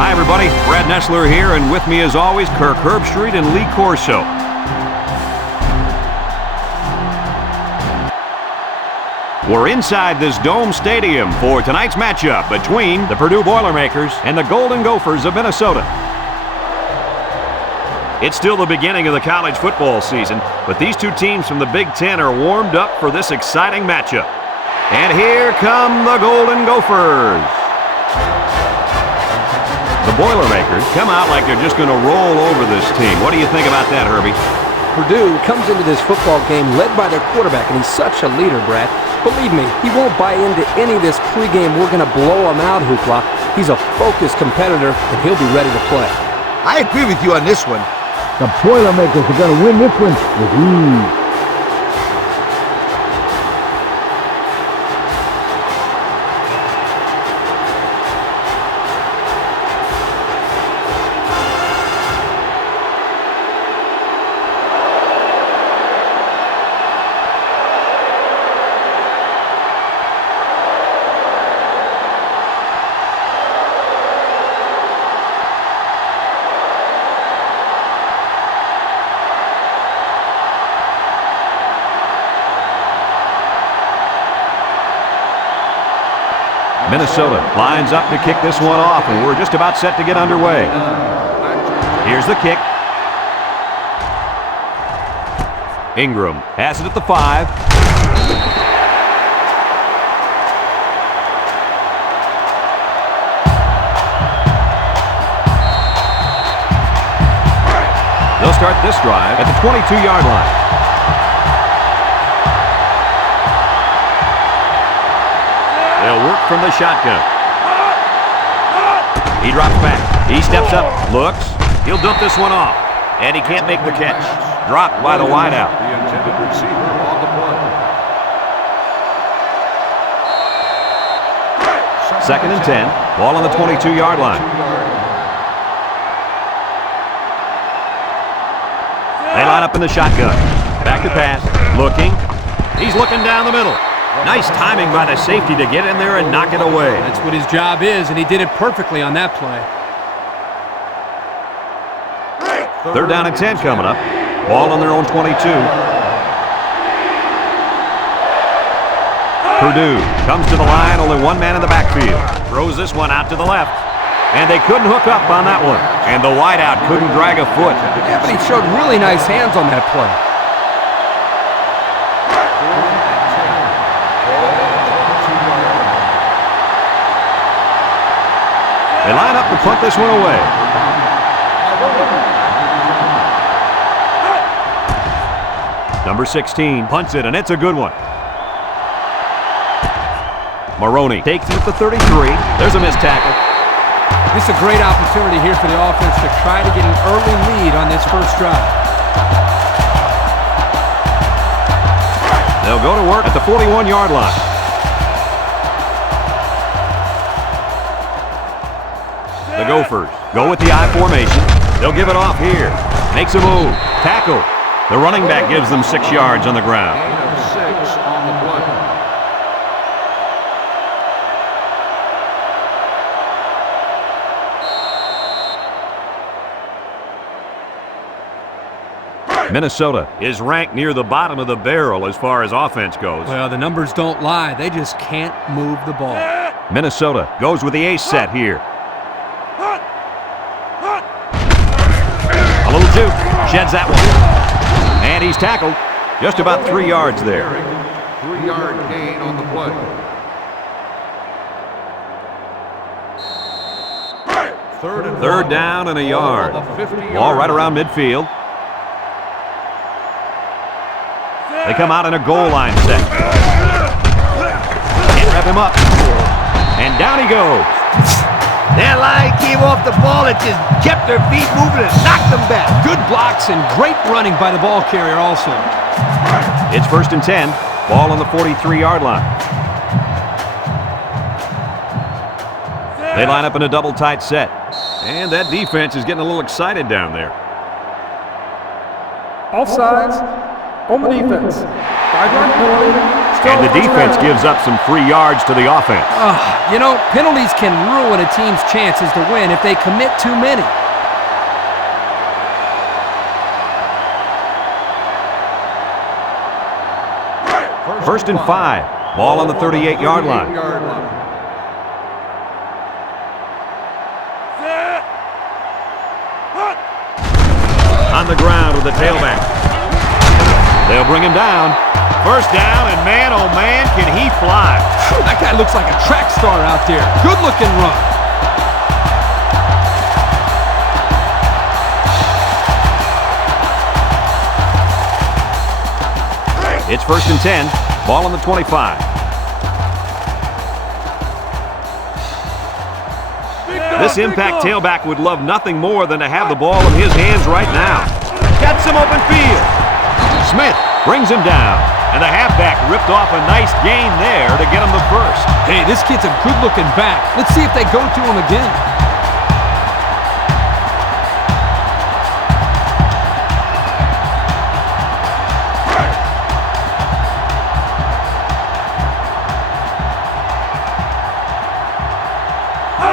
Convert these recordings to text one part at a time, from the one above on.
Hi, everybody. Brad Nessler here, and with me, as always, Kirk Herbstreit and Lee Corso. We're inside this dome stadium for tonight's matchup between the Purdue Boilermakers and the Golden Gophers of Minnesota. It's still the beginning of the college football season, but these two teams from the Big Ten are warmed up for this exciting matchup. And here come the Golden Gophers. The Boilermakers come out like they're just going to roll over this team. What do you think about that, Herbie? Purdue comes into this football game led by their quarterback, and he's such a leader, Brad. Believe me, he won't buy into any of this pregame "we're going to blow him out" hoopla. He's a focused competitor, and he'll be ready to play. I agree with you on this one. The Boilermakers are going to win this one with ease. Minnesota lines up to kick this one off, and we're just about set to get underway. Here's the kick. Ingram has it at the 5. They'll start this drive at the 22-yard line. They'll work from the shotgun. He drops back. He steps up, looks. He'll dump this one off. And he can't make the catch. Dropped by the wideout. The intended receiver on the play. Second and 10. Ball on the 22-yard line. They line up in the shotgun. Back to pass. Looking. He's looking down the middle. Nice timing by the safety to get in there and knock it away. That's what his job is, and he did it perfectly on that play. Third down and 10 coming up. Ball on their own 22. Purdue comes to the line, only one man in the backfield. Throws this one out to the left. And they couldn't hook up on that one. And the wideout couldn't drag a foot. Yeah, but he showed really nice hands on that play. They line up to punt this one away. Number 16 punts it, and it's a good one. Maroney takes it at the 33. There's a missed tackle. This is a great opportunity here for the offense to try to get an early lead on this first drive. They'll go to work at the 41-yard line. The Gophers go with the I formation. They'll give it off here. Makes a move. Tackle. The running back gives them 6 yards on the ground. Gain of 6 on the play. Minnesota is ranked near the bottom of the barrel as far as offense goes. Well, the numbers don't lie. They just can't move the ball. Minnesota goes with the ace set here. A little juke. Sheds that one. And he's tackled. Just about 3 yards there. 3-yard gain on the play. Third down and a yard. Ball right around midfield. They come out in a goal line set. Can't wrap him up. And down he goes. That line came off the ball. It just kept their feet moving and knocked them back. Good blocks and great running by the ball carrier also. It's first and 10. Ball on the 43-yard line. They line up in a double tight set. And that defense is getting a little excited down there. Offsides on the defense. 5-yard penalty, And the defense gives up some free yards to the offense. You know, penalties can ruin a team's chances to win if they commit too many. First and 5. Ball on the 38-yard line. On the ground with the tailback. They'll bring him down. First down, and man, oh man, can he fly. That guy looks like a track star out there. Good-looking run. It's first and 10. Ball on the 25. This impact tailback would love nothing more than to have the ball in his hands right now. Got some open field. Smith brings him down. And the halfback ripped off a nice gain there to get him the first. Hey, this kid's a good-looking back. Let's see if they go to him again.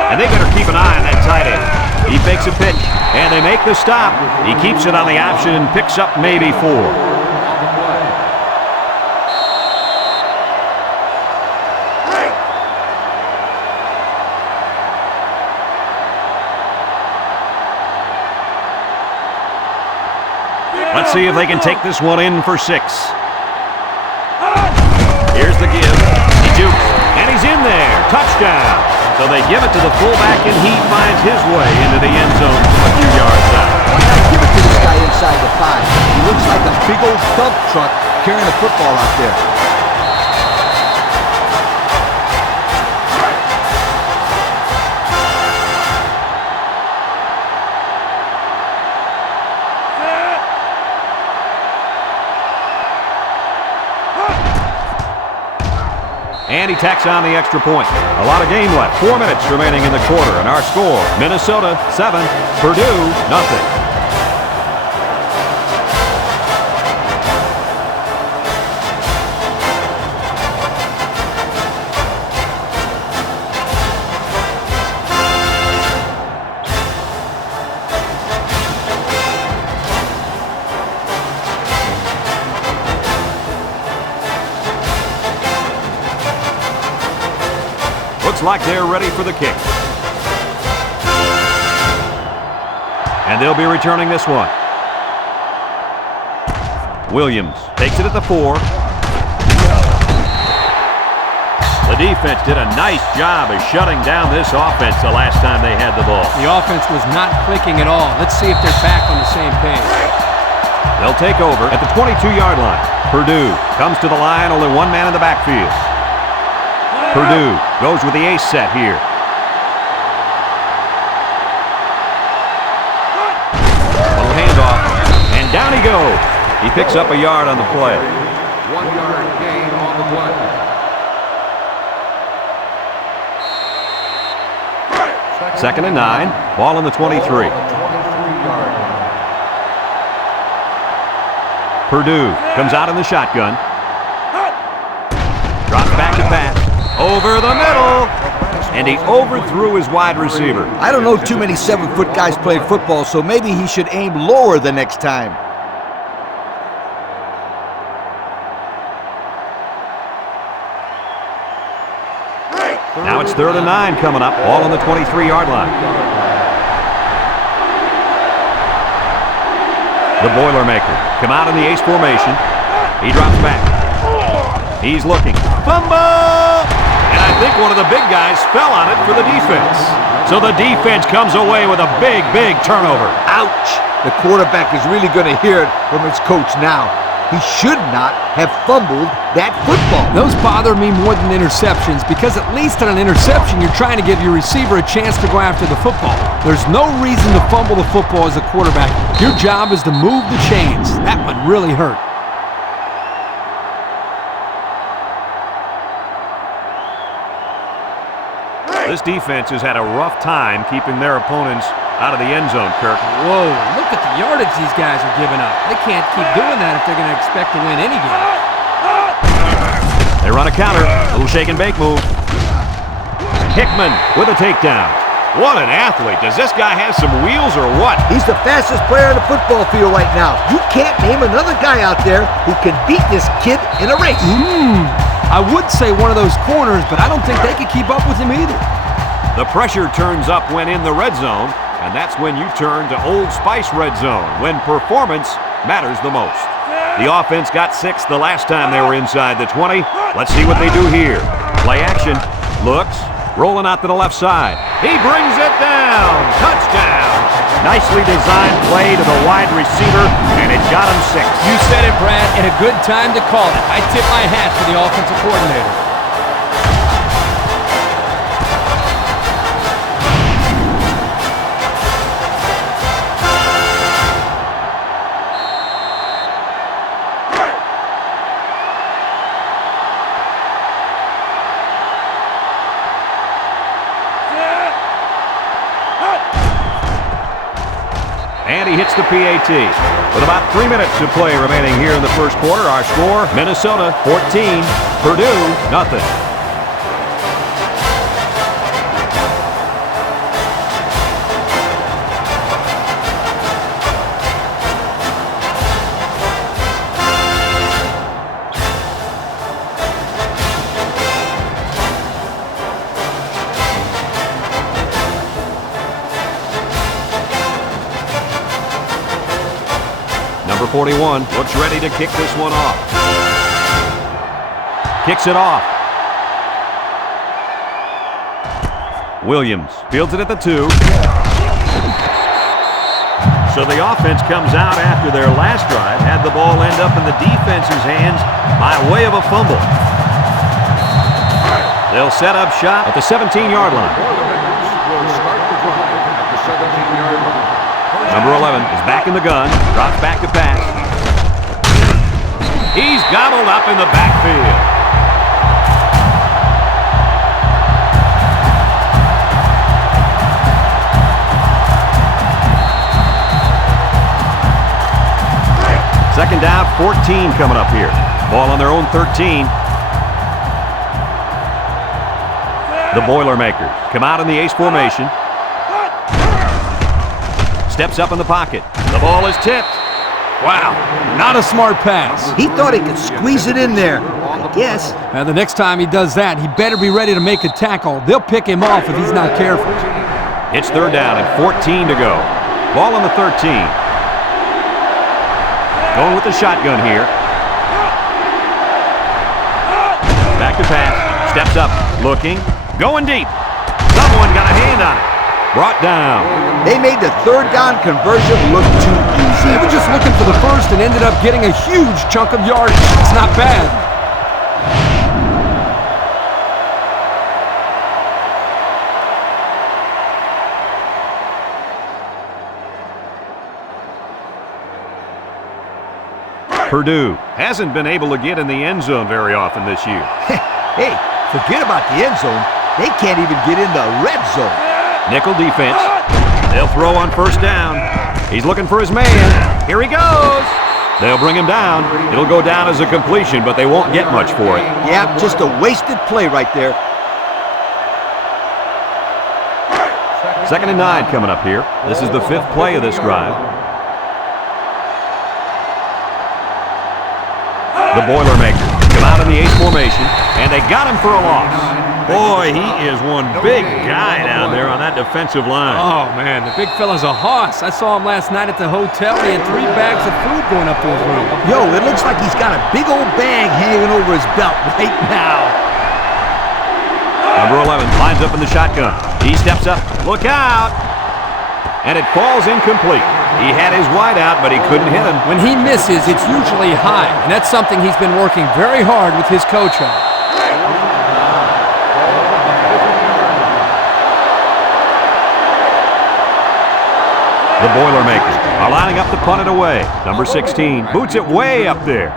And they better keep an eye on that tight end. He fakes a pitch, and they make the stop. He keeps it on the option and picks up maybe 4. Let's see if they can take this one in for 6. Here's the give. He jukes, and he's in there. Touchdown. So they give it to the fullback, and he finds his way into the end zone from a few yards out. Why not give it to this guy inside the 5? He looks like a big old dump truck carrying a football out there. And he tacks on the extra point. A lot of game left. 4 minutes remaining in the quarter. And our score, Minnesota 7, Purdue 0. Looks like they're ready for the kick. And they'll be returning this one. Williams takes it at the 4. The defense did a nice job of shutting down this offense the last time they had the ball. The offense was not clicking at all. Let's see if they're back on the same page. They'll take over at the 22-yard line. Purdue comes to the line, only one man in the backfield. Purdue goes with the ace set here. Little handoff, and down he goes. He picks up a yard on the play. 1-yard gain on the play. Second and 9. Ball on the 23. Purdue comes out in the shotgun. Drops back to pass. Over the middle. And he overthrew his wide receiver. I don't know too many 7-foot guys play football, so maybe he should aim lower the next time. Now it's 3rd and 9 coming up. Ball on the 23-yard line. The Boilermaker come out in the ace formation. He drops back. He's looking. Fumble! And I think one of the big guys fell on it for the defense. So the defense comes away with a big, big turnover. Ouch! The quarterback is really going to hear it from his coach now. He should not have fumbled that football. Those bother me more than interceptions because at least on an interception, you're trying to give your receiver a chance to go after the football. There's no reason to fumble the football as a quarterback. Your job is to move the chains. That one really hurt. This defense has had a rough time keeping their opponents out of the end zone, Kirk. Whoa, look at the yardage these guys are giving up. They can't keep doing that if they're going to expect to win any game. They run a counter. Little shake and bake move. Hickman with a takedown. What an athlete. Does this guy have some wheels or what? He's the fastest player on the football field right now. You can't name another guy out there who can beat this kid in a race. I would say one of those corners, but I don't think they could keep up with him either. The pressure turns up when in the red zone, and that's when you turn to Old Spice red zone, when performance matters the most. The offense got 6 the last time they were inside the 20. Let's see what they do here. Play action. Looks. Rolling out to the left side. He brings it down. Touchdown. Nicely designed play to the wide receiver, and it got him 6. You said it, Brad, and a good time to call it. I tip my hat to the offensive coordinator. And he hits the PAT. With about 3 minutes to play remaining here in the first quarter, our score, Minnesota 14, Purdue nothing. Number 41 looks ready to kick this one off. Kicks it off. Williams fields it at the 2. So the offense comes out after their last drive, had the ball end up in the defense's hands by way of a fumble. They'll set up shop at the 17-yard line. Will start the drive at the 17-yard line. Number 11 is back in the gun, drops back to pass. He's gobbled up in the backfield. Second down, 14 coming up here. Ball on their own 13. The Boilermakers come out in the ace formation. Steps up in the pocket. The ball is tipped. Wow, not a smart pass. He thought he could squeeze it in there, I guess. Now, the next time he does that, he better be ready to make a tackle. They'll pick him off if he's not careful. It's third down and 14 to go. Ball on the 13. Going with the shotgun here. Back to pass. Steps up. Looking. Going deep. Someone got a hand on it. Brought down. They made the third down conversion look too easy. They were just looking for the first and ended up getting a huge chunk of yardage. It's not bad. Purdue hasn't been able to get in the end zone very often this year. Hey, forget about the end zone. They can't even get in the red zone. Nickel defense. They'll throw on first down. He's looking for his man. Here he goes. They'll bring him down. It'll go down as a completion, but they won't get much for it. Yeah, just a wasted play right there. Second and 9 coming up here. This is the 5th play of this drive. The Boilermakers come out in the ace formation, and they got him for a loss. Boy, he is one big guy down there on that defensive line. Oh, man, the big fella's a hoss. I saw him last night at the hotel. He had 3 bags of food going up to his room. Yo, it looks like he's got a big old bag hanging over his belt right now. Number 11 lines up in the shotgun. He steps up. Look out! And it falls incomplete. He had his wide out, but he couldn't hit him. When he misses, it's usually high, and that's something he's been working very hard with his coach on. The Boilermakers are lining up to punt it away. Number 16 boots it way up there.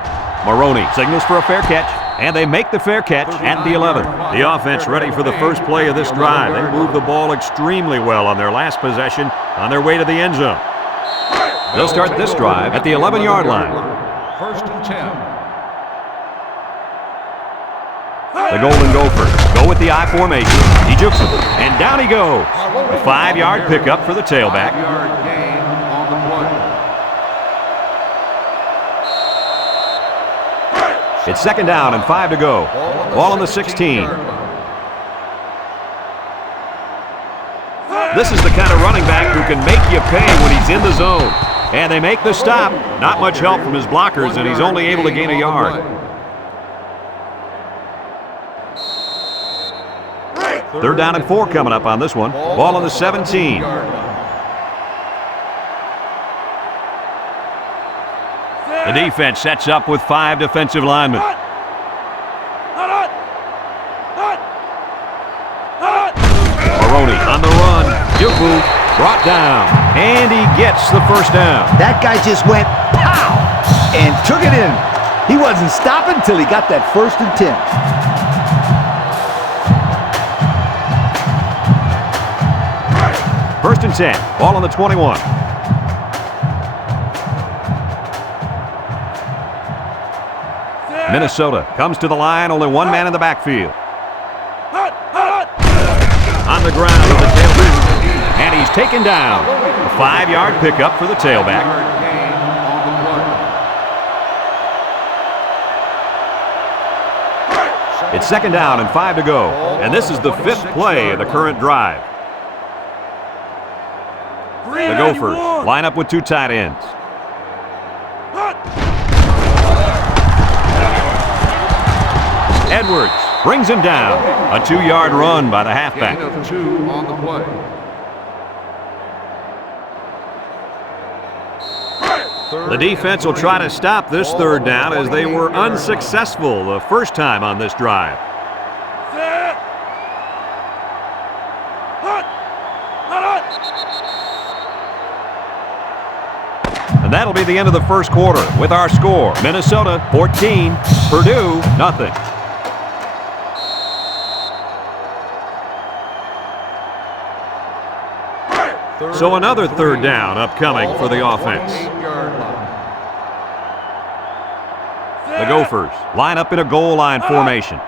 Maroney signals for a fair catch, and they make the fair catch at the 11. The offense ready for the first play of this drive. They moved the ball extremely well on their last possession on their way to the end zone. They'll start this drive at the 11-yard line. First and 10. The Golden Gophers go with the I formation. He jukes him, and down he goes. A 5-yard pickup for the tailback. 5-yard gain on the play. It's 2nd down and 5 to go. Ball on the 16. This is the kind of running back who can make you pay when he's in the zone. And they make the stop. Not much help from his blockers, and he's only able to gain a yard. 3rd down and 4 coming up on this one. Ball on the 17. The defense sets up with 5 defensive linemen. Maroney on the run. Juku brought down, and he gets the 1st down. That guy just went pow and took it in. He wasn't stopping until he got that 1st and 10. First and 10. Ball on the 21. Minnesota comes to the line. Only one man in the backfield. On the ground with the tailback. And he's taken down. A 5-yard pickup for the tailback. It's 2nd down and 5 to go. And this is the 5th play of the current drive. The Gophers line up with 2 tight ends. Edwards brings him down. A 2-yard run by the halfback. Gain of 2 on the play. The defense will try to stop this 3rd down as they were unsuccessful the first time on this drive. And that'll be the end of the 1st quarter with our score. Minnesota 14, Purdue nothing. So another 3rd down upcoming for the offense. The Gophers line up in a goal line formation.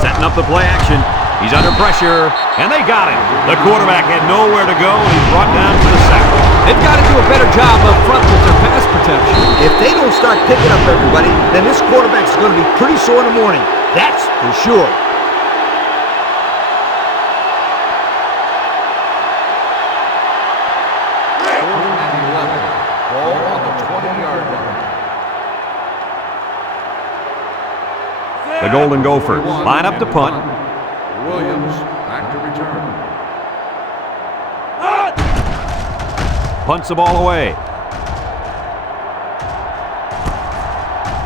Setting up the play action. He's under pressure, and they got him. The quarterback had nowhere to go, and he's brought down to the sack. They've got to do a better job up front with their pass protection. If they don't start picking up everybody, then this quarterback's going to be pretty sore in the morning. That's for sure. The Golden Gophers line up to punt. Williams back to return. Punts the ball away.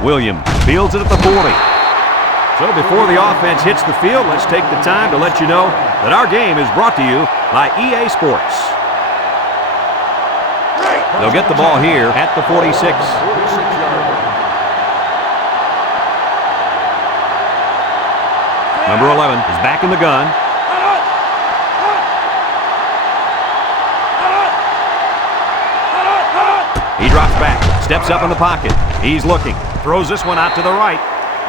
Williams fields it at the 40. So before the offense hits the field, let's take the time to let you know that our game is brought to you by EA Sports. They'll get the ball here at the 46. 46-yard line. Number 11 is back in the gun. He drops back, steps up in the pocket. He's looking, throws this one out to the right,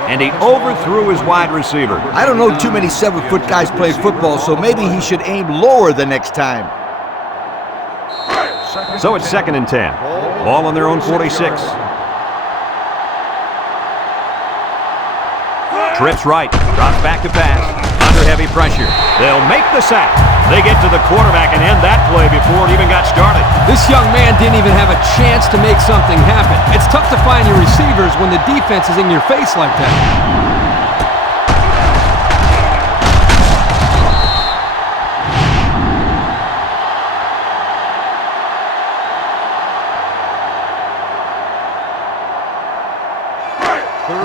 and he overthrew his wide receiver. I don't know too many 7-foot guys play football, so maybe he should aim lower the next time. So it's 2nd and 10. Ball on their own 46. Trips right, drops back to pass, under heavy pressure. They'll make the sack. They get to the quarterback and end that play before it even got started. This young man didn't even have a chance to make something happen. It's tough to find your receivers when the defense is in your face like that.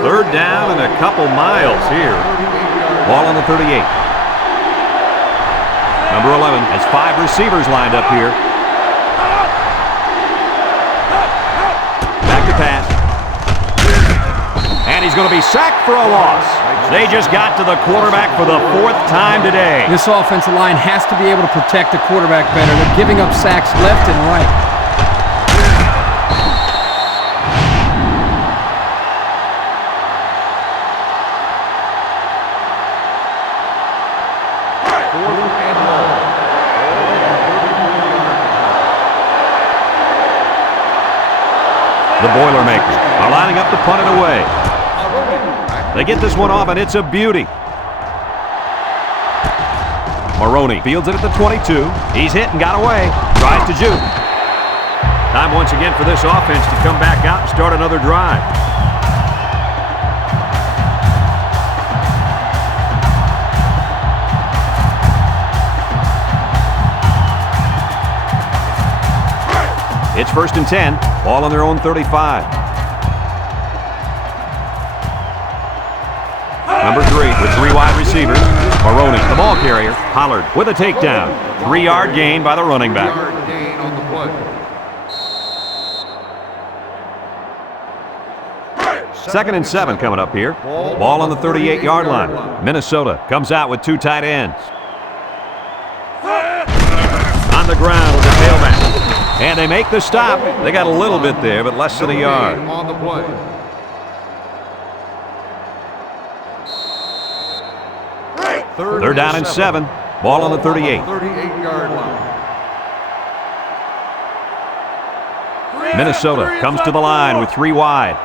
Third down and a couple miles here. Ball on the 38. Number 11 has 5 receivers lined up here. Back to pass. And he's going to be sacked for a loss. They just got to the quarterback for the 4th time today. This offensive line has to be able to protect the quarterback better. They're giving up sacks left and right. are lining up to punt it away. They get this one off, and it's a beauty. Maroney fields it at the 22. He's hit and got away. Tries to juke. Time once again for this offense to come back out and start another drive. It's 1st and 10. Ball on their own 35. Number 3 with 3 wide receivers. Maroney, the ball carrier. Pollard with a takedown. 3-yard gain by the running back. 3-yard gain on the play. 2nd and 7 coming up here. Ball on the 38-yard line. Minnesota comes out with 2 tight ends. On the ground with a tailback. And they make the stop. They got a little bit there, but less than a yard. On the play. They're down and 7. Ball on the 38. 38-yard line. Minnesota comes to the line with 3 wide.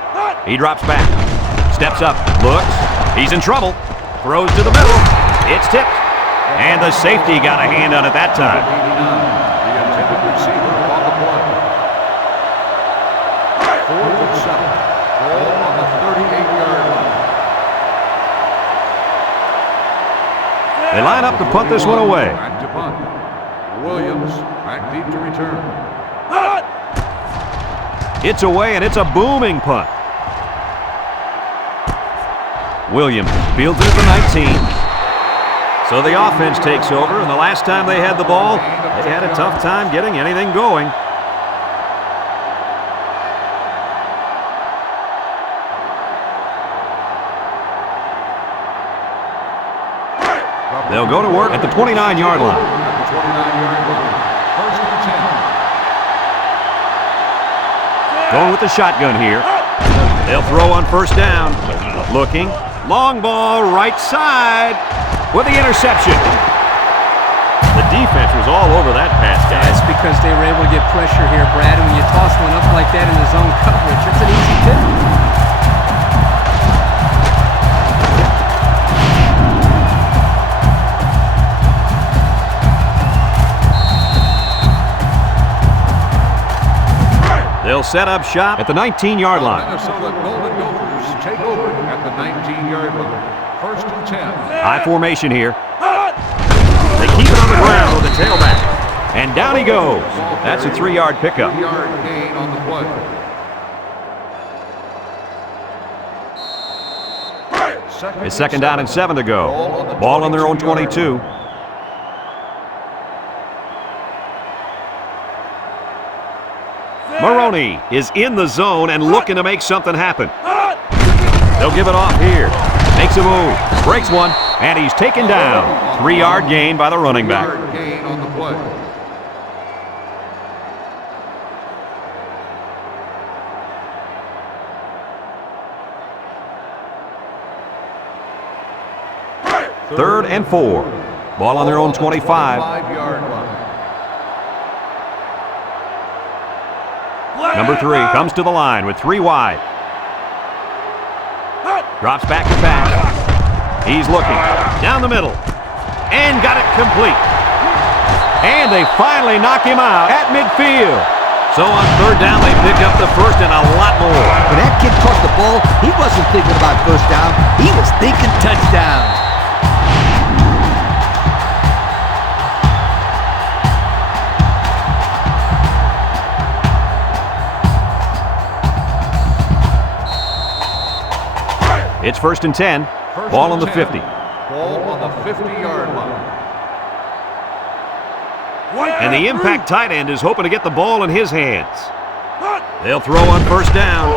He drops back. Steps up. Looks. He's in trouble. Throws to the middle. It's tipped. And the safety got a hand on it that time. The intended receiver on the play. 4th and 7. Ball on the 38-yard line. They line up to punt this one away. Back to punt. Williams back deep to return. It's away, and it's a booming punt. Williams fields it at the 19. So the offense takes over, and the last time they had the ball, they had a tough time getting anything going. They'll go to work at the 29-yard line. At the 29-yard line. 1st and 10. Going with the shotgun here. They'll throw on 1st down. Looking. Long ball, right side. With the interception. The defense was all over that pass, guys. That's because they were able to get pressure here, Brad. And when you toss one up like that in the zone coverage, it's an easy pick. They'll set up shop at the 19-yard line. Minnesota Golden Gophers take over at the 19-yard line. 1st and 10. High formation here. They keep it on the ground with the tailback. And down he goes. That's a 3-yard pickup. 3-yard gain on the play. It's 2nd down and 7 to go. Ball on their own 22. Maroney is in the zone and looking to make something happen. They'll give it off here. Makes a move. Breaks one. And he's taken down. 3-yard gain by the running back. 3-yard gain on the play. Third and 4. Ball on their own 25. 5-yard line. Number 3 comes to the line with 3 wide. Drops back to pass. He's looking. Down the middle. And got it complete. And they finally knock him out at midfield. So on 3rd down, they pick up the first and a lot more. When that kid caught the ball, he wasn't thinking about 1st down. He was thinking touchdown. It's 1st and 10. Ball on the 50. Ball on the 50-yard line. And the impact tight end is hoping to get the ball in his hands. They'll throw on 1st down.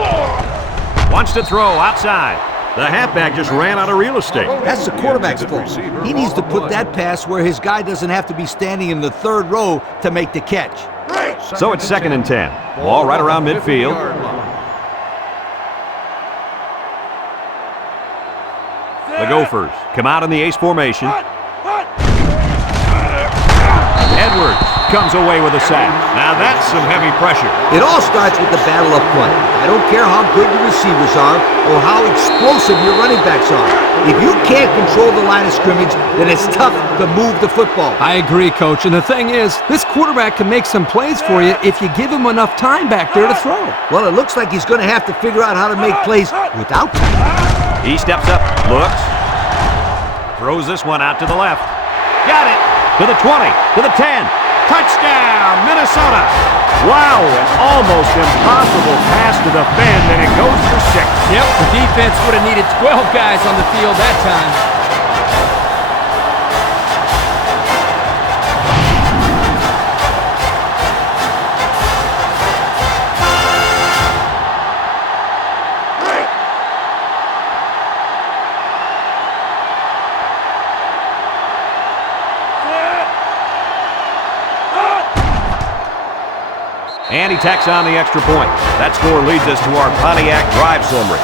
Wants to throw outside. The halfback just ran out of real estate. That's the quarterback's fault. He needs to put that pass where his guy doesn't have to be standing in the 3rd row to make the catch. So it's 2nd and 10. Ball right around midfield. The Gophers come out in the ace formation. Edwards comes away with a sack. Now that's some heavy pressure. It all starts with the battle up front. I don't care how good your receivers are or how explosive your running backs are. If you can't control the line of scrimmage, then it's tough to move the football. I agree, Coach. And the thing is, this quarterback can make some plays for you if you give him enough time back there to throw. Well, it looks like he's going to have to figure out how to make plays without time. He steps up, looks, throws this one out to the left. Got it! To the 20, to the 10. Touchdown, Minnesota! Wow, an almost impossible pass to defend, and it goes for 6. Yep, the defense would have needed 12 guys on the field that time. And he tacks on the extra point. That score leads us to our Pontiac drive summary.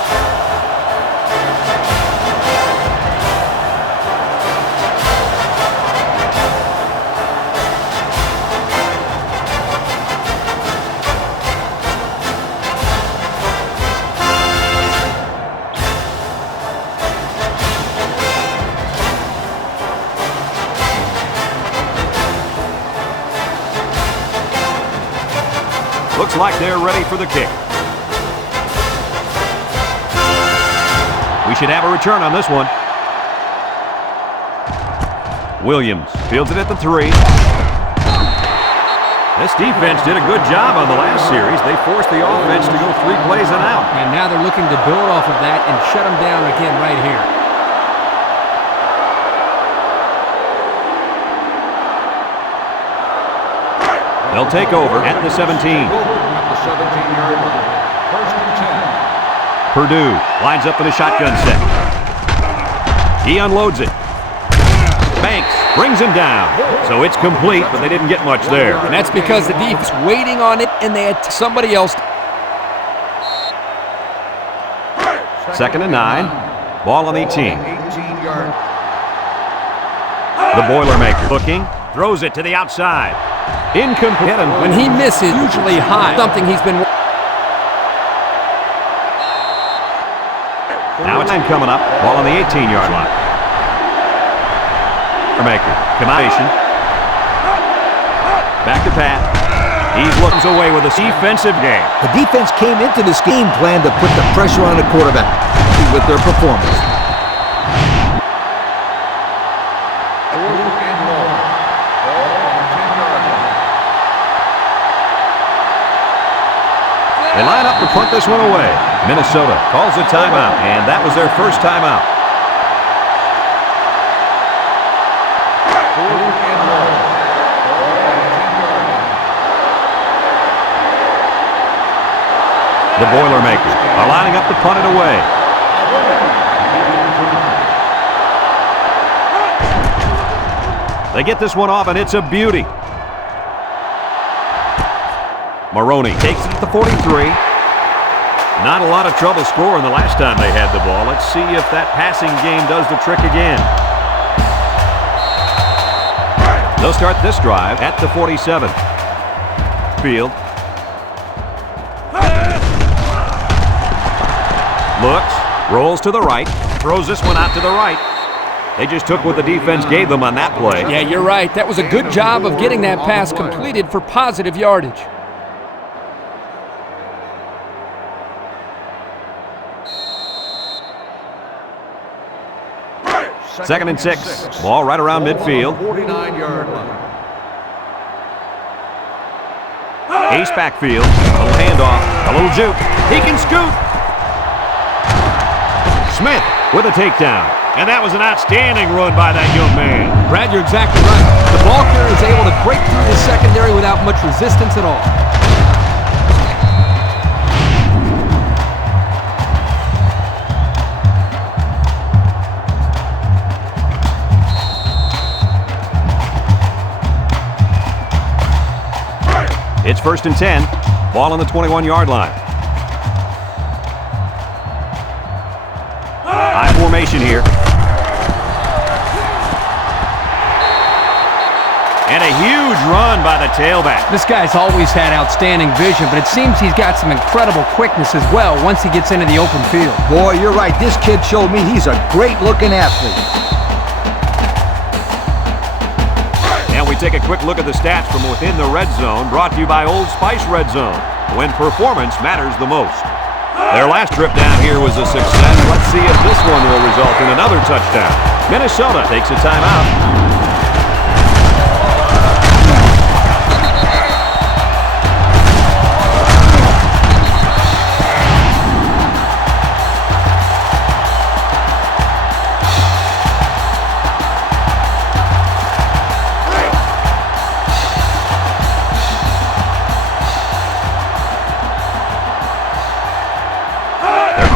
Looks like they're ready for the kick. We should have a return on this one. Williams fields it at the 3. This defense did a good job on the last series. They forced the offense to go 3 plays and out. And now they're looking to build off of that and shut them down again right here. They'll take over at the 17. At the 17-yard line. First and 10. Purdue lines up in a shotgun set. He unloads it. Banks brings him down. So it's complete, but they didn't get much there. And that's because the defense waiting on it, and they had somebody else. Second and 9. Ball on 18. 18-yard. The Boilermaker looking. Throws it to the outside. Incomplete. When he misses, usually high. Something he's been... Now it's time coming up. Ball on the 18-yard line. Boilermaker. Combination. Back to Pat. He looks away with a defensive game. The defense came into this game plan to put the pressure on the quarterback with their performance. They line up to punt this one away. Minnesota calls a timeout, and that was their first timeout. The Boilermakers are lining up to punt it away. They get this one off, and it's a beauty. Maroney takes it at the 43. Not a lot of trouble scoring the last time they had the ball. Let's see if that passing game does the trick again. They'll start this drive at the 47. Field. Looks, rolls to the right, throws this one out to the right. They just took what the defense gave them on that play. Yeah, you're right. That was a good job of getting that pass completed for positive yardage. Second and 6. Ball right around midfield. 49-yard line. Ace backfield. A little handoff. A little juke. He can scoot. Smith with a takedown. And that was an outstanding run by that young man. Brad, you're exactly right. The ball carrier is able to break through the secondary without much resistance at all. It's first and 10. Ball on the 21-yard line. High formation here. And a huge run by the tailback. This guy's always had outstanding vision, but it seems he's got some incredible quickness as well once he gets into the open field. Boy, you're right. This kid showed me he's a great-looking athlete. And we take a quick look at the stats from within the red zone, brought to you by Old Spice Red Zone, when performance matters the most. Their last trip down here was a success. Let's see if this one will result in another touchdown. Minnesota takes a timeout.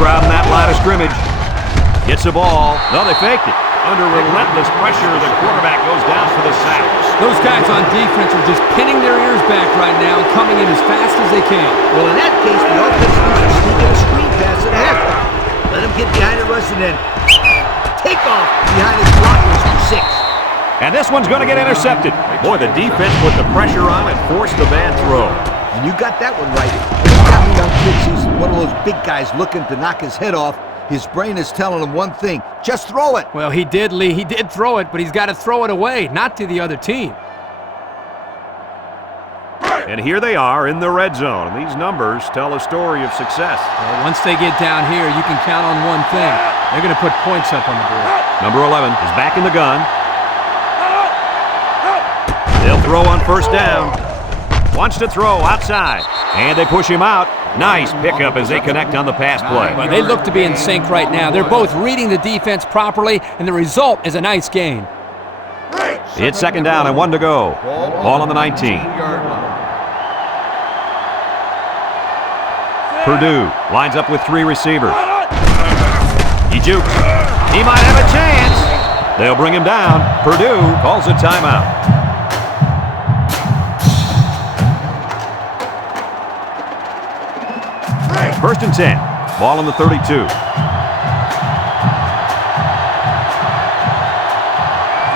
Crowd in that line of scrimmage. Gets the ball. No, they faked it. Under relentless pressure, the quarterback goes down for the sack. Those guys on defense are just pinning their ears back right now and coming in as fast as they can. Well, in that case, the offense needs to sneak in a screen pass at halftime. Let him get behind the rush and then take off behind his blockers for 6. And this one's going to get intercepted. Boy, the defense put the pressure on and forced the bad throw. And you got that one right. Every time a young kid sees one of those big guys looking to knock his head off, his brain is telling him one thing: just throw it. Well, he did, Lee. He did throw it, but he's got to throw it away, not to the other team. And here they are in the red zone. And these numbers tell a story of success. Well, once they get down here, you can count on one thing. They're going to put points up on the board. Number 11 is back in the gun. They'll throw on first down. Wants to throw outside. And they push him out. Nice pickup as they connect on the pass play. Well, they look to be in sync right now. They're both reading the defense properly, and the result is a nice gain. It's second down and 1 to go. Ball on the 19. Purdue lines up with 3 receivers. He jukes. He might have a chance. They'll bring him down. Purdue calls a timeout. First and 10. Ball on the 32.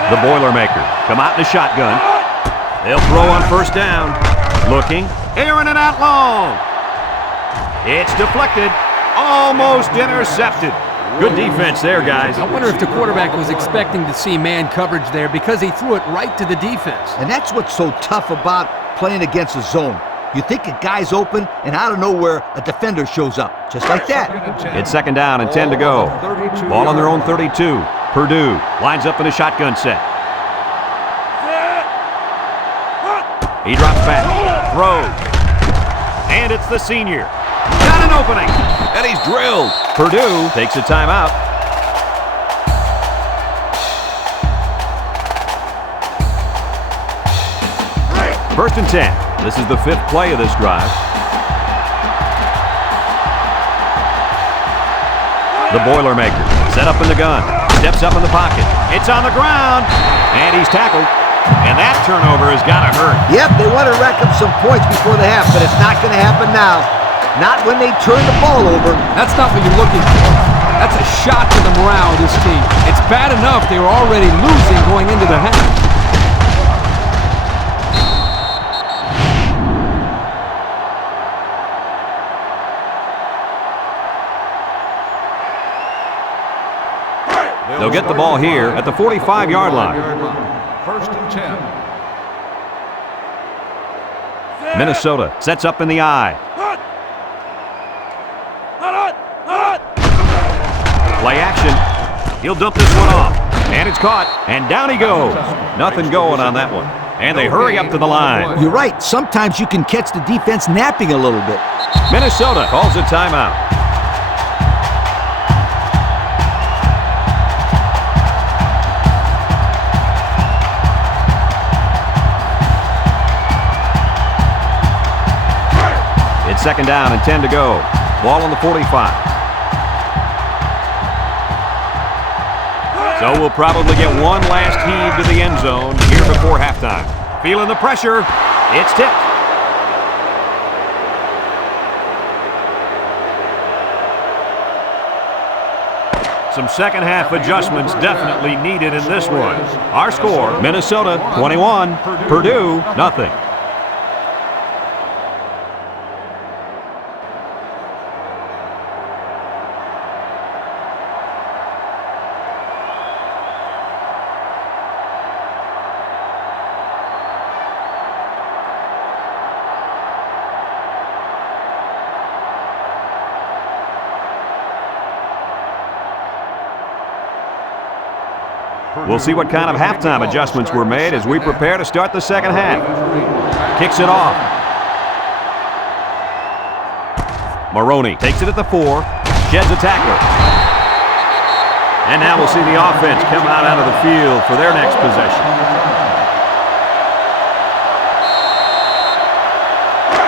The Boilermakers come out in a shotgun. They'll throw on first down. Looking. Airing it out long. It's deflected. Almost intercepted. Good defense there, guys. I wonder if the quarterback was expecting to see man coverage there because he threw it right to the defense. And that's what's so tough about playing against a zone. You think a guy's open, and out of nowhere, a defender shows up. Just like that. It's second down and 10 to go. Ball on their own 32. Purdue lines up in a shotgun set. He drops back. Throws. And it's the senior. Got an opening. And he's drilled. Purdue takes a timeout. First and 10. This is the 5th play of this drive. The Boilermaker set up in the gun. Steps up in the pocket. It's on the ground. And he's tackled. And that turnover has got to hurt. Yep, they want to rack up some points before the half, but it's not going to happen now. Not when they turn the ball over. That's not what you're looking for. That's a shot to the morale of this team. It's bad enough they were already losing going into the half. They'll get the ball here at the 45-yard line. First and 10. Minnesota sets up in the eye. Play action. He'll dump this one off. And it's caught. And down he goes. Nothing going on that one. And they hurry up to the line. You're right. Sometimes you can catch the defense napping a little bit. Minnesota calls a timeout. It's second down and 10 to go. Ball on the 45. So we'll probably get one last heave to the end zone here before halftime. Feeling the pressure. It's tipped. Some second-half adjustments definitely needed in this one. Our score, Minnesota 21, Purdue nothing. We'll see what kind of halftime adjustments were made as we prepare to start the second half. Kicks it off. Maroney takes it at the 4, sheds a tackler. And now we'll see the offense come out onto the field for their next possession.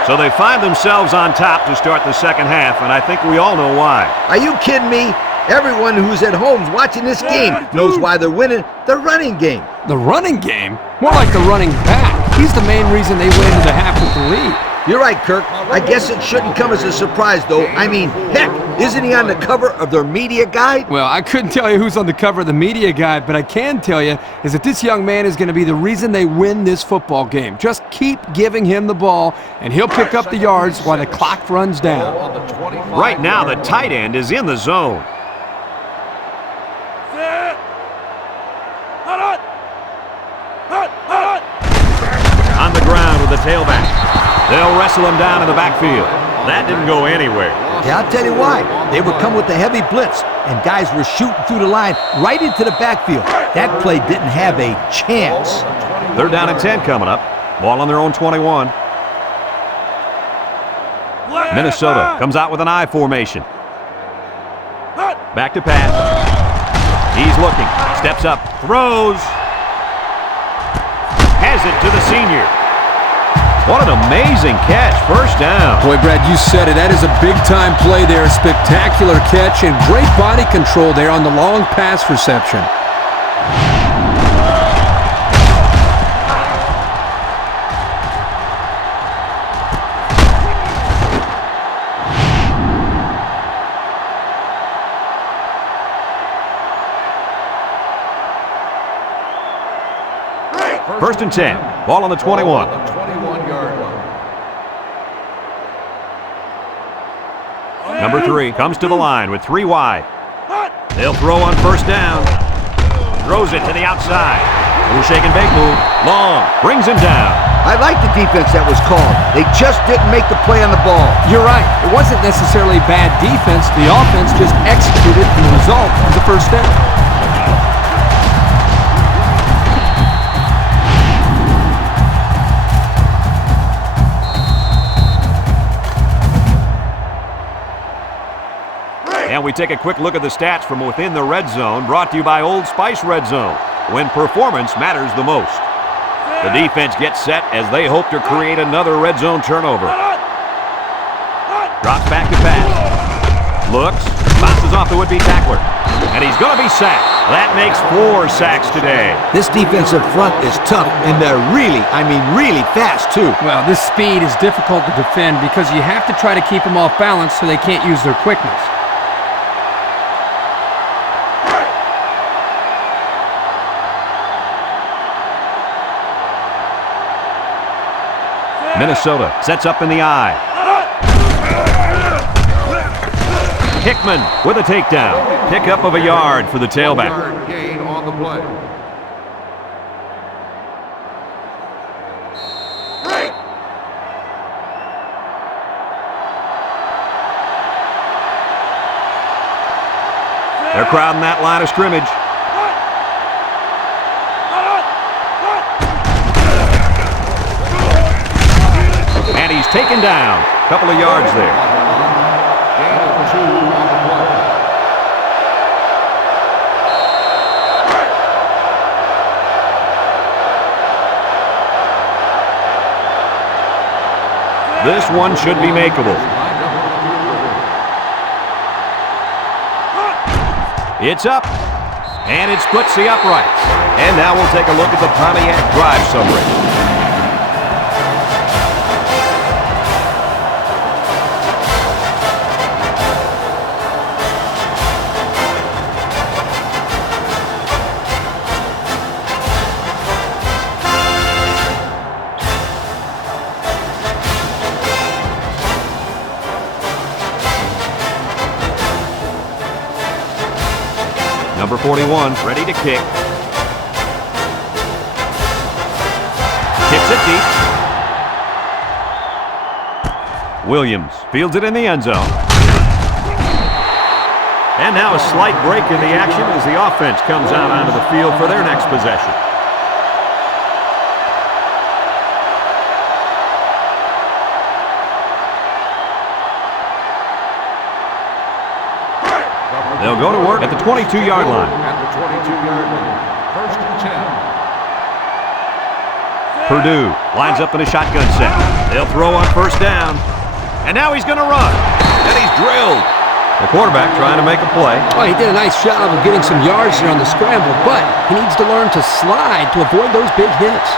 So they find themselves on top to start the second half, and I think we all know why. Are you kidding me? Everyone who's at home watching this game knows why they're winning the running game. The running game? More like the running back. He's the main reason they went into the half with the lead. You're right, Kirk. I guess it shouldn't come as a surprise, though. I mean, heck, isn't he on the cover of their media guide? Well, I couldn't tell you who's on the cover of the media guide, but I can tell you is that this young man is going to be the reason they win this football game. Just keep giving him the ball, and he'll pick up the yards while the clock runs down. Right now, the tight end is in the zone. On the ground with the tailback. They'll wrestle him down in the backfield. That didn't go anywhere. Yeah, I'll tell you why. They would come with the heavy blitz, and guys were shooting through the line right into the backfield. That play didn't have a chance. They're down at 10 coming up. Ball on their own 21. Minnesota comes out with an I formation. Back to pass. He's looking. Steps up. Throws. Has it to the senior. What an amazing catch. First down. Boy, Brad, you said it. That is a big-time play there. A spectacular catch and great body control there on the long pass reception. First and 10. Ball on the 21. Number 3 comes to the line with 3 wide. They'll throw on first down. Throws it to the outside. Little shake and bake move. Long. Brings him down. I like the defense that was called. They just didn't make the play on the ball. You're right. It wasn't necessarily bad defense. The offense just executed, and the result was a first down. And we take a quick look at the stats from within the red zone, brought to you by Old Spice Red Zone, when performance matters the most. The defense gets set as they hope to create another red zone turnover. Drops back to pass. Looks, bounces off the would-be tackler. And he's going to be sacked. That makes 4 sacks today. This defensive front is tough, and they're really, really fast, too. Well, this speed is difficult to defend because you have to try to keep them off balance so they can't use their quickness. Minnesota sets up in the I. Hickman with a takedown. Pickup of a yard for the tailback. Gain on the play. They're crowding that line of scrimmage. And he's taken down. Couple of yards there. Gain of 2 on the play. This one should be makeable. It's up. And it splits the uprights. And now we'll take a look at the Pontiac drive summary. Number 41, ready to kick. Kicks it deep. Williams fields it in the end zone. And now a slight break in the action as the offense comes out onto the field for their next possession. They'll go to work at the 22-yard line. At the 22-yard line. First and 10. Purdue lines up in a shotgun set. They'll throw on first down. And now he's going to run. And he's drilled. The quarterback trying to make a play. Oh, he did a nice job of getting some yards there on the scramble, but he needs to learn to slide to avoid those big hits.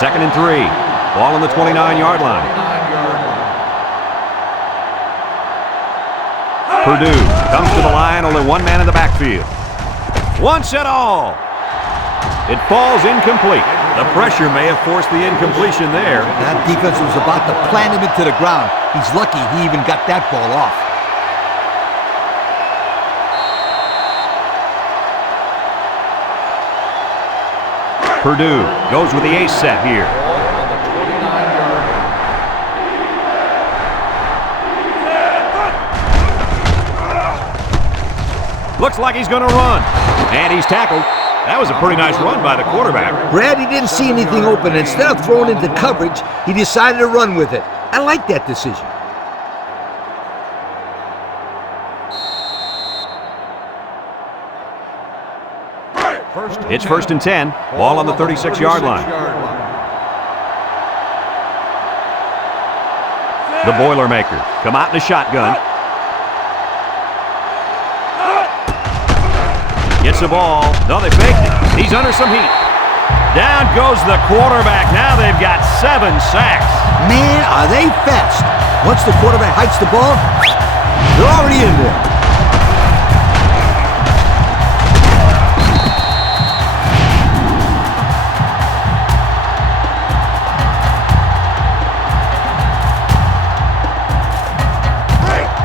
Second and 3. Ball on the 29-yard line. Purdue comes to the line, only one man in the backfield. Once and all. It falls incomplete. The pressure may have forced the incompletion there. That defense was about to plant him into the ground. He's lucky he even got that ball off. Purdue goes with the ace set here. Looks like he's going to run. And he's tackled. That was a pretty nice run by the quarterback. Brad, he didn't see anything open. Instead of throwing into coverage, he decided to run with it. I like that decision. It's first and 10. Ball on the 36-yard line. The Boilermakers come out in a shotgun. Gets the ball. No, they faked it. He's under some heat. Down goes the quarterback. Now they've got 7 sacks. Man, are they fast. Once the quarterback hikes the ball, they're already in there.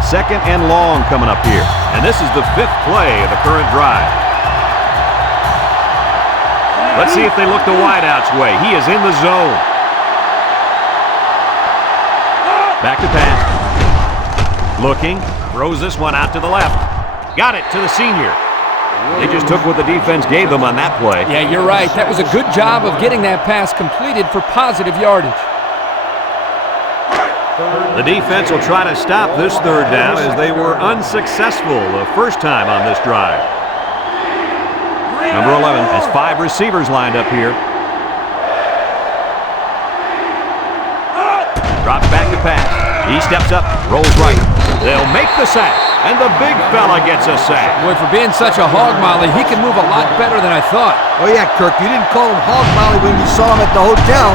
Second and long coming up here. And this is the 5th play of the current drive. Let's see if they look the wideout's way. He is in the zone. Back to pass. Looking. Throws this one out to the left. Got it to the senior. They just took what the defense gave them on that play. Yeah, you're right. That was a good job of getting that pass completed for positive yardage. The defense will try to stop this third down as they were unsuccessful the first time on this drive. Number 11 has 5 receivers lined up here. Drops back to pass. He steps up, rolls right. They'll make the sack, and the big fella gets a sack. Boy, for being such a hog molly, he can move a lot better than I thought. Oh yeah, Kirk, you didn't call him hog molly when you saw him at the hotel.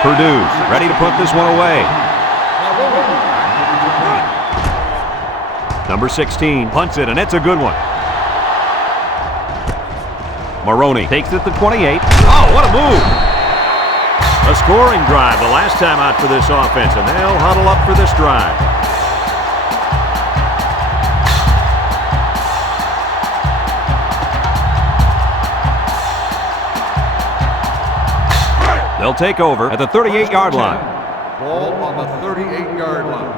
Purdue ready to put this one away. Number 16 punts it, and it's a good one. Maroney takes it to 28. Oh, what a move! A scoring drive the last time out for this offense, and they'll huddle up for this drive. They'll take over at the 38-yard line. Ball on the 38-yard line.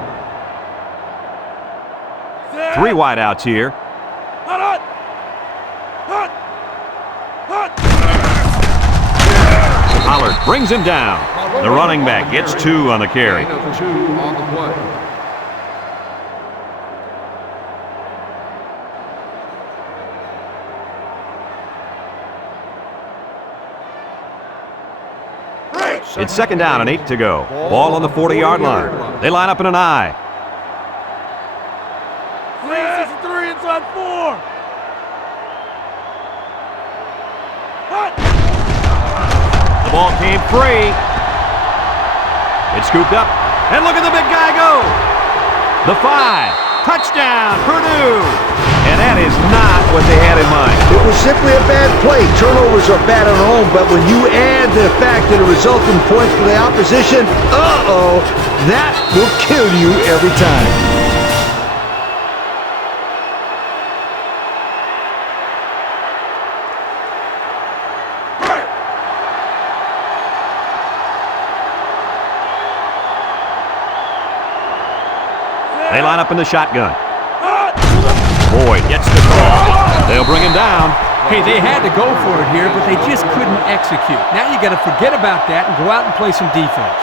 3 wideouts here. Pollard brings him down. The running back gets 2 on the carry. Gain of 2 on the play. It's second down and 8 to go. Ball on the 40-yard line. They line up in an I. 3 inside 4. The ball came free. It's scooped up, and look at the big guy go. The 5, touchdown, Purdue. And that is not what they had in mind. It was simply a bad play. Turnovers are bad on their own, but when you add the fact that it resulted in points for the opposition, that will kill you every time. They line up in the shotgun. Boyd gets the call. They'll bring him down. Hey, they had to go for it here, but they just couldn't execute. Now you got to forget about that and go out and play some defense.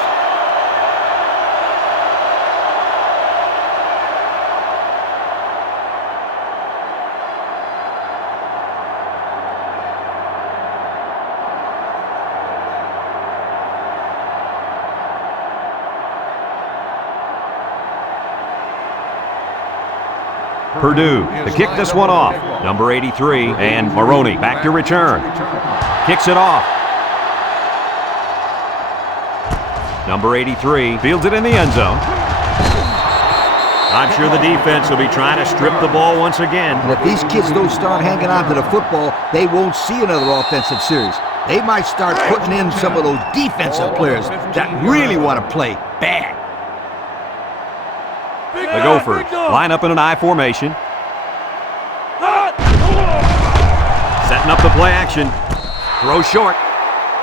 Purdue to kick this one off. Number 83, and Maroney back to return. Kicks it off. Number 83 fields it in the end zone. I'm sure the defense will be trying to strip the ball once again. And if these kids don't start hanging on to the football, they won't see another offensive series. They might start putting in some of those defensive players that really want to play bad. The Gophers line up in an I formation. Setting up the play action. Throw short.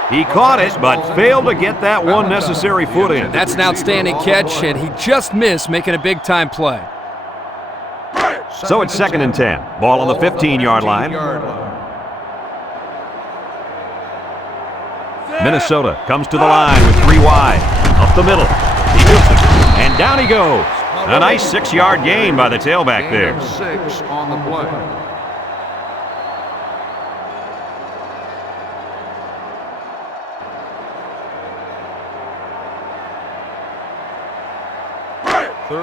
He caught it, but failed to get that one necessary foot in. That's an outstanding catch, and he just missed making a big-time play. So it's 2nd and 10. Ball on the 15-yard line. Minnesota comes to the line with 3 wide. Up the middle. He hits it, and down he goes. A nice 6-yard gain by the tailback there. 6 on the play.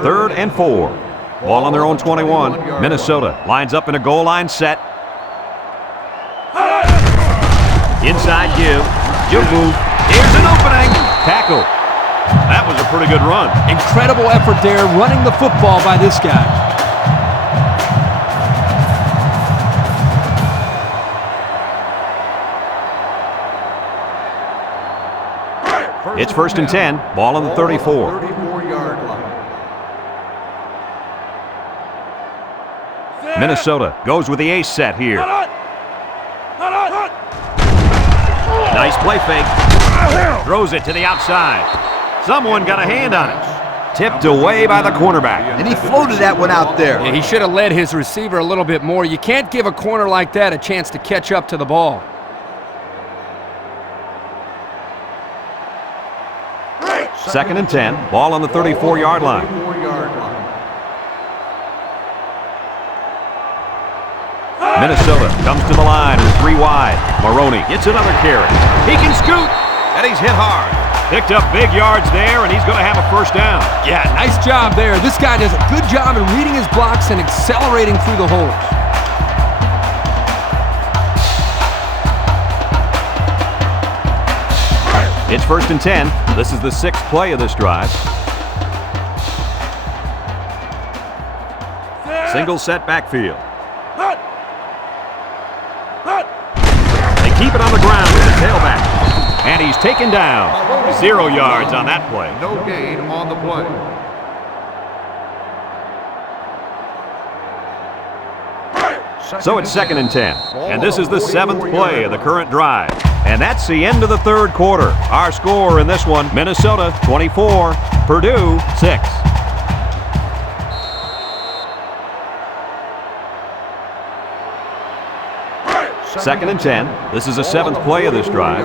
Third and 4. Ball on their own 21. Minnesota lines up in a goal line set. Inside give. Give move. Here's an opening. Tackle. That was a pretty good run. Incredible effort there, running the football by this guy. It's 1st and 10. Ball on the 34. 34-yard line. Minnesota goes with the ace set here. Nice play fake. Throws it to the outside. Someone got a hand on it. Tipped away by the cornerback. And he floated that one out there. Yeah, he should have led his receiver a little bit more. You can't give a corner like that a chance to catch up to the ball. Second and 10. Ball on the 34-yard line. 34-yard line. Minnesota comes to the line with 3 wide. Maroney gets another carry. He can scoot, and he's hit hard. Picked up big yards there, and he's going to have a first down. Yeah, nice job there. This guy does a good job in reading his blocks and accelerating through the holes. It's 1st and 10. This is the 6th play of this drive. Single set backfield. They keep it on the ground with the tailback. And he's taken down. 0 yards on that play. No gain on the play. So it's 2nd and 10. And this is the 7th play of the current drive. And that's the end of the 3rd quarter. Our score in this one, Minnesota 24, Purdue 6. Second and 10. This is the 7th play of this drive.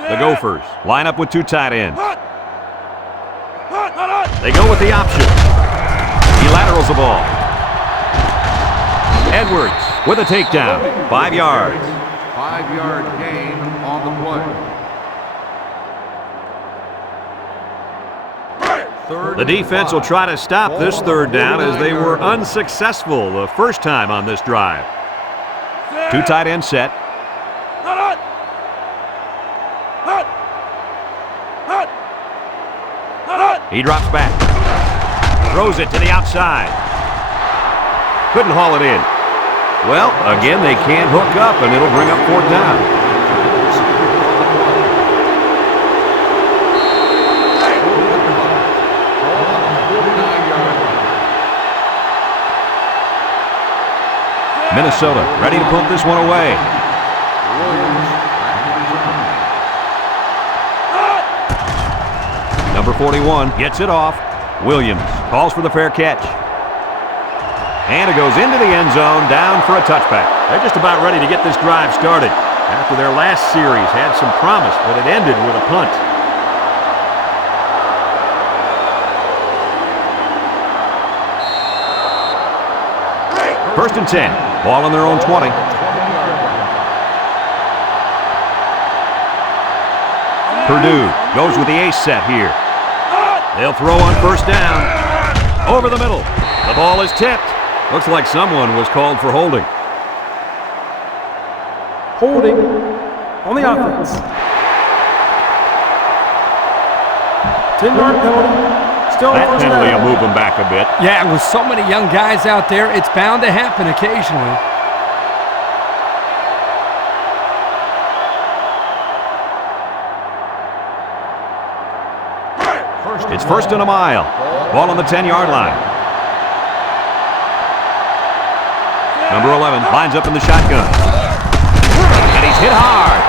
The Gophers line up with 2 tight ends. They go with the option. He laterals the ball. Edwards with a takedown. 5 yards. 5-yard gain on the play. The defense will try to stop this 3rd down as they were unsuccessful the first time on this drive. 2 tight end set. He drops back. Throws it to the outside. Couldn't haul it in. Well, again, they can't hook up, and it'll bring up 4th down. Minnesota ready to put this one away. Number 41 gets it off. Williams calls for the fair catch. And it goes into the end zone, down for a touchback. They're just about ready to get this drive started. After their last series had some promise, but it ended with a punt. First and 10. Ball on their own 20. Purdue goes with the ace set here. They'll throw on first down. Over the middle. The ball is tipped. Looks like someone was called for holding. Holding on the offense. 10-yard penalty. Still That first penalty down. will move them back a bit. Yeah, with so many young guys out there, it's bound to happen occasionally. It's first and a mile. Ball on the 10-yard line. Number 11 lines up in the shotgun. And he's hit hard.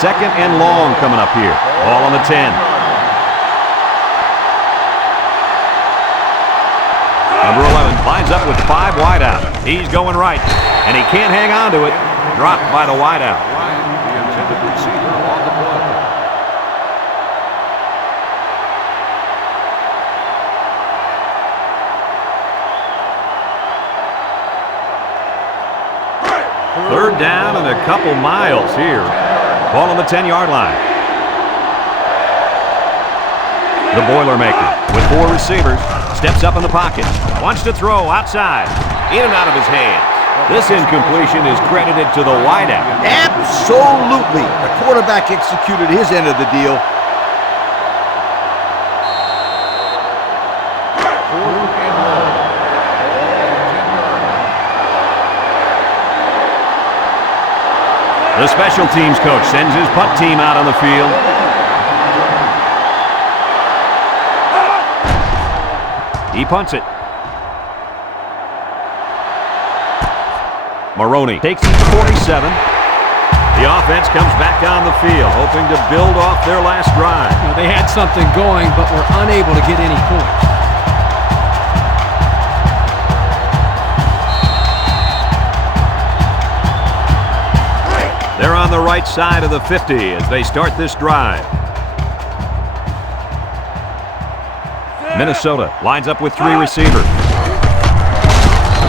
Second and long coming up here. Ball on the 10. Number 11 lines up with 5 wide out. He's going right, and he can't hang on to it. Dropped by the wide out. The intended receiver on the play. Third down and a couple miles here. Ball on the 10-yard line. The Boilermaker with 4 receivers steps up in the pocket. Wants to throw outside. In and out of his hands. This incompletion is credited to the wideout. Absolutely. The quarterback executed his end of the deal. The special teams coach sends his punt team out on the field. He punts it. Maroney takes it to 47. The offense comes back on the field, hoping to build off their last drive. They had something going, but were unable to get any points. They're on the right side of the 50 as they start this drive. Minnesota lines up with 3 receivers.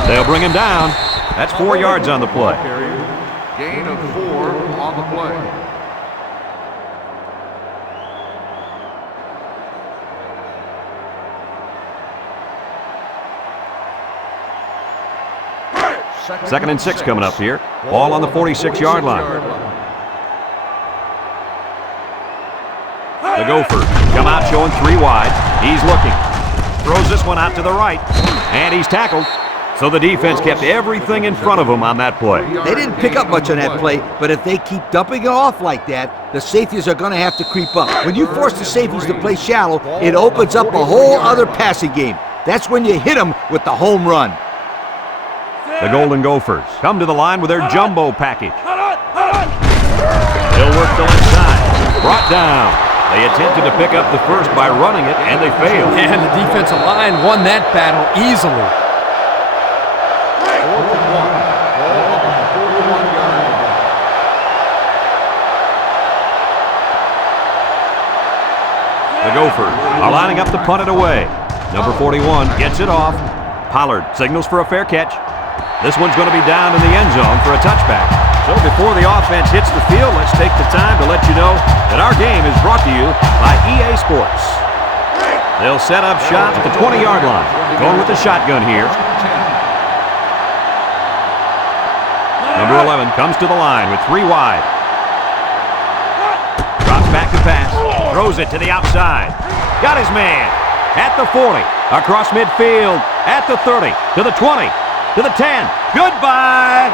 They'll bring him down. That's 4 yards on the play. Gain of 4 on the play. Second and 6 coming up here. Ball on the 46-yard line. The Gophers come out showing 3 wide. He's looking. Throws this one out to the right. And he's tackled. So the defense kept everything in front of him on that play. They didn't pick up much on that play, but if they keep dumping it off like that, the safeties are going to have to creep up. When you force the safeties to play shallow, it opens up a whole other passing game. That's when you hit them with the home run. The Golden Gophers come to the line with their jumbo package. They'll work the left side. Brought down. They attempted to pick up the first by running it, and they failed. And the defensive line won that battle easily. The Gophers are lining up to punt it away. Number 41 gets it off. Pollard signals for a fair catch. This one's going to be down in the end zone for a touchback. So before the offense hits the field, let's take the time to let you know that our game is brought to you by EA Sports. They'll set up shop at the 20-yard line. Going with the shotgun here. Number 11 comes to the line with 3 wide. Drops back to pass. Throws it to the outside. Got his man at the 40. Across midfield at the 30. To the 20. To the 10. Goodbye.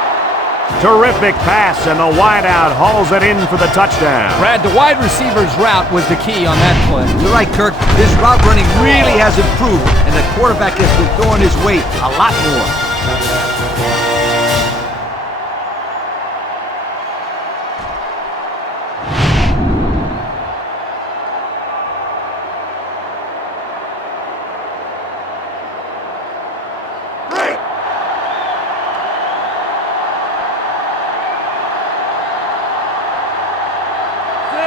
Terrific pass, and the wideout hauls it in for the touchdown. Brad, the wide receiver's route was the key on that play. You're right, Kirk. This route running really has improved, and the quarterback has been throwing his weight a lot more.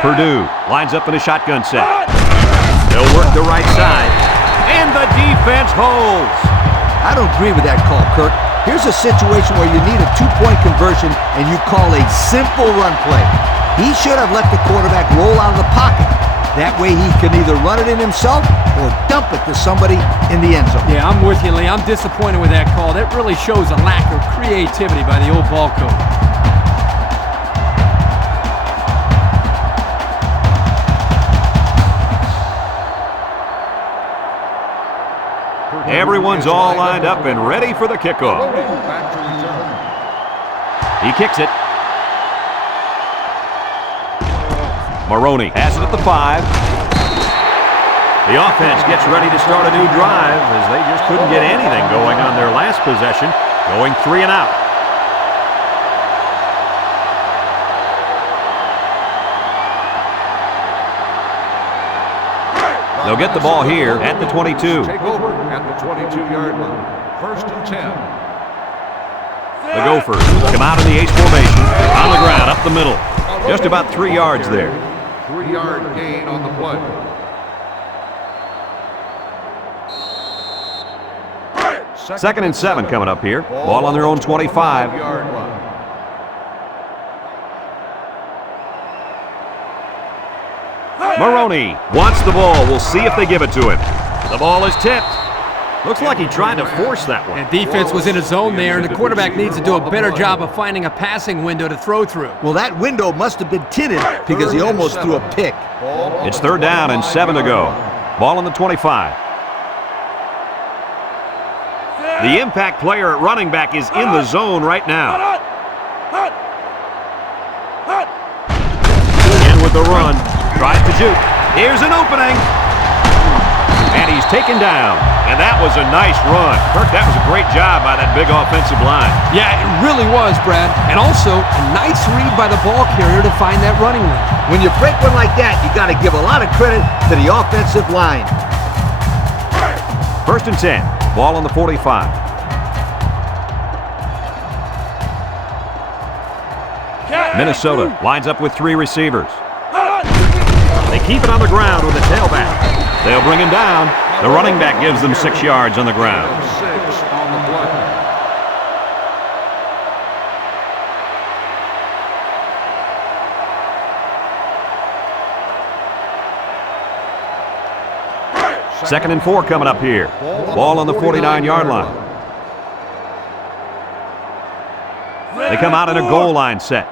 Purdue lines up in a shotgun set. They'll work the right side, and the defense holds. I don't agree with that call, Kirk. Here's a situation where you need a 2-point conversion, and you call a simple run play. He should have let the quarterback roll out of the pocket. That way he can either run it in himself or dump it to somebody in the end zone. Yeah, I'm with you, Lee. I'm disappointed with that call. That really shows a lack of creativity by the old ball coach. Everyone's all lined up and ready for the kickoff. He kicks it. Maroney has it at the 5. The offense gets ready to start a new drive as they just couldn't get anything going on their last possession, going 3 and out. They'll get the ball here at the 22. Take over at the 22-yard line. 1st and 10. The Gophers come out in the ace formation. On the ground, up the middle. Just about 3 yards there. 3-yard gain on the play. Second and 7 coming up here. Ball on their own 25. 5-yard line. Maroney wants the ball. We'll see if they give it to him. The ball is tipped. Looks like he tried to force that one. And defense was in a zone there, and the quarterback needs to do a better job of finding a passing window to throw through. Well, that window must have been tinted because he almost threw a pick. It's 3rd down and 7 to go. Ball on the 25. The impact player at running back is in the zone right now. In with the run. Tries to juke. Here's an opening. And he's taken down. And that was a nice run. Kirk, that was a great job by that big offensive line. Yeah, it really was, Brad. And also, a nice read by the ball carrier to find that running lane. When you break one like that, you got to give a lot of credit to the offensive line. 1st and 10. Ball on the 45. Minnesota lines up with 3 receivers. They keep it on the ground with the tailback. They'll bring him down. The running back gives them 6 yards on the ground. 6 on the play. Second and 4 coming up here. Ball on the 49-yard line. They come out in a goal line set.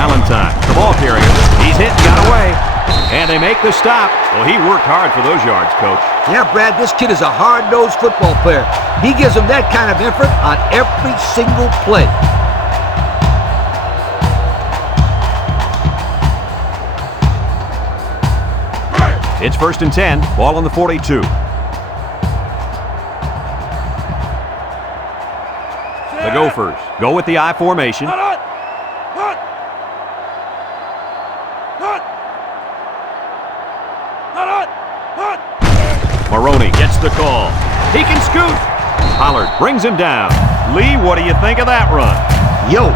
Valentine, the ball carrier. He's hit and got away. And they make the stop. Well, he worked hard for those yards, Coach. Yeah, Brad, this kid is a hard-nosed football player. He gives them that kind of effort on every single play. It's 1st and 10. Ball on the 42. The Gophers go with the I formation. Maroney gets the call. He can scoot. Pollard brings him down. Lee, what do you think of that run? Yo,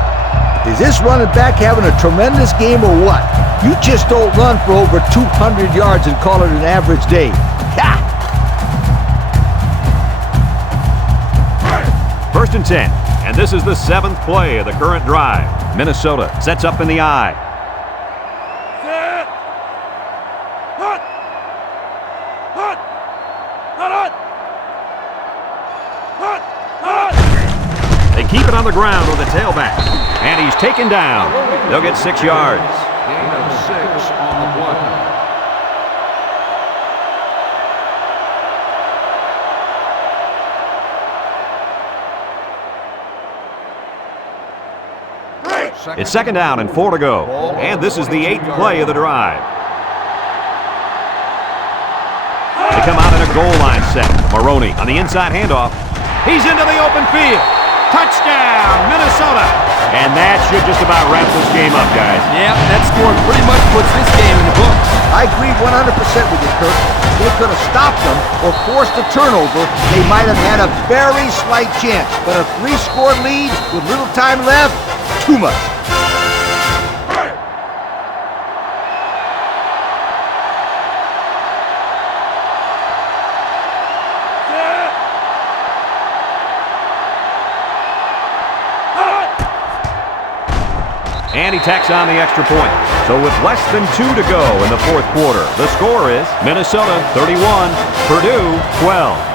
is this running back having a tremendous game or what? You just don't run for over 200 yards and call it an average day. Ha! First and 10. And this is the 7th play of the current drive. Minnesota sets up in the I. Set. Hut. Hut. Hut. Hut. Hut. They keep it on the ground with the tailback. And he's taken down. They'll get 6 yards. Gain of 6 on the play. It's 2nd down and 4 to go. And this is the 8th play of the drive. They come out in a goal line set. Maroney on the inside handoff. He's into the open field. Touchdown, Minnesota. And that should just about wrap this game up, guys. Yeah, that score pretty much puts this game in the books. I agree 100% with you, Kirk. If they could have stopped them or forced a turnover, they might have had a very slight chance. But a 3-score lead with little time left, too much. And he tacks on the extra point. So with less than 2 to go in the 4th quarter, the score is Minnesota 31, Purdue 12.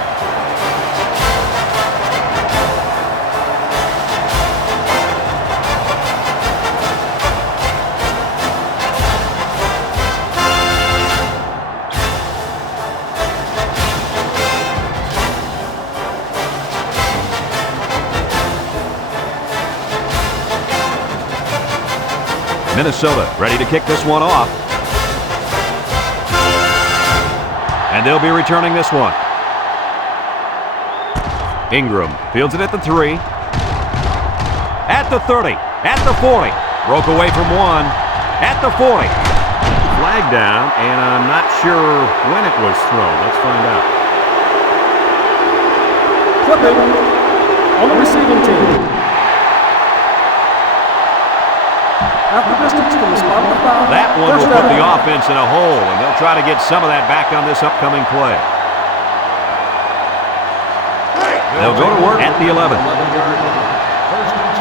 Minnesota ready to kick this one off. And they'll be returning this one. Ingram fields it at the 3. At the 30. At the 40. Broke away from 1. At the 40. Flag down, and I'm not sure when it was thrown. Let's find out. Clipping on the receiving team. That one will put the offense in a hole, and they'll try to get some of that back on this upcoming play. They'll go to work at the 11. First and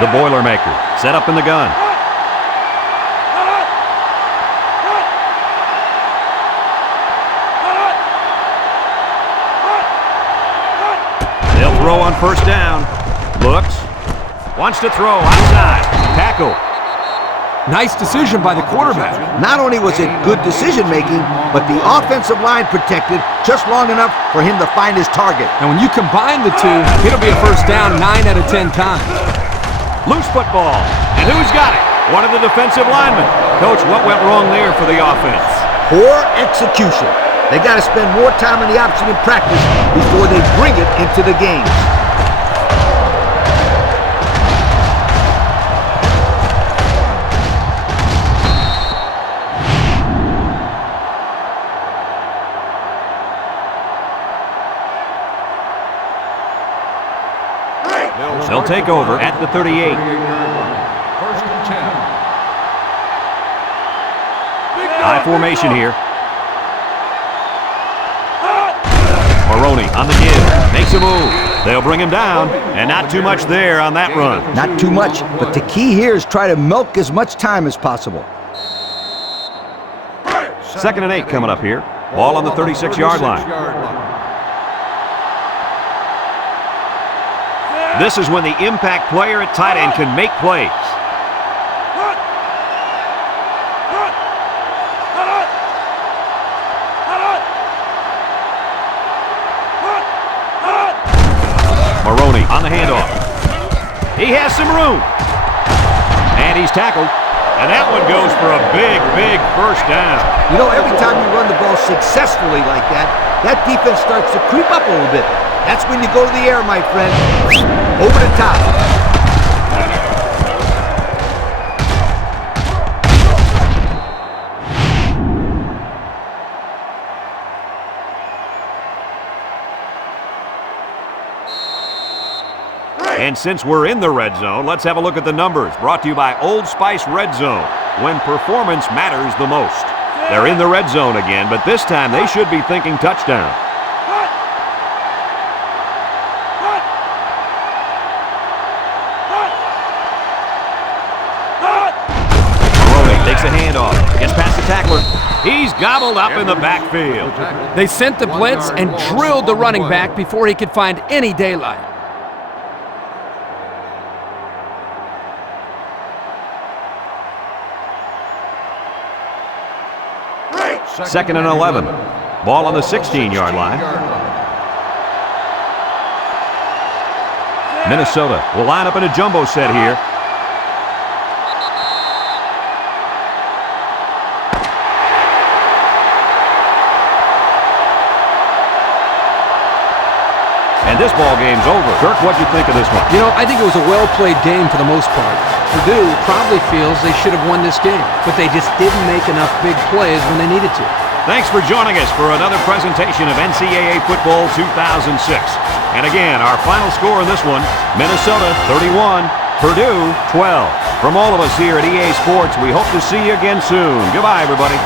10. The Boilermakers set up in the gun. They'll throw on first down. Looks. Wants to throw outside. Tackle. Nice decision by the quarterback. Not only was it good decision-making, but the offensive line protected just long enough for him to find his target. And when you combine the two, it'll be a first down 9 out of 10 times. Loose football. And who's got it? One of the defensive linemen. Coach, what went wrong there for the offense? Poor execution. They got to spend more time on the option in practice before they bring it into the games. They'll take over at the 38. First and 10. High formation here. Maroney on the give. Makes a move. They'll bring him down, and not too much there on that run. Not too much, but the key here is try to milk as much time as possible. 2nd and 8 coming up here. Ball on the 36-yard line. This is when the impact player at tight end can make plays. Maroney on the handoff. He has some room. And he's tackled. And that one goes for a big, big first down. You know, every time you run the ball successfully like that, that defense starts to creep up a little bit. That's when you go to the air, my friend. Over the top. And since we're in the red zone, let's have a look at the numbers. Brought to you by Old Spice Red Zone, when performance matters the most. They're in the red zone again, but this time they should be thinking touchdown. the handoff. Gets past the tackler. He's gobbled up in the backfield. They sent the blitz and drilled the running back before he could find any daylight. Second and 11. Ball on the 16-yard line. Minnesota will line up in a jumbo set here. And this ball game's over. Kirk, what'd you think of this one? You know, I think it was a well-played game for the most part. Purdue probably feels they should have won this game, but they just didn't make enough big plays when they needed to. Thanks for joining us for another presentation of NCAA Football 2006. And again, our final score in this one, Minnesota 31, Purdue 12. From all of us here at EA Sports, we hope to see you again soon. Goodbye, everybody.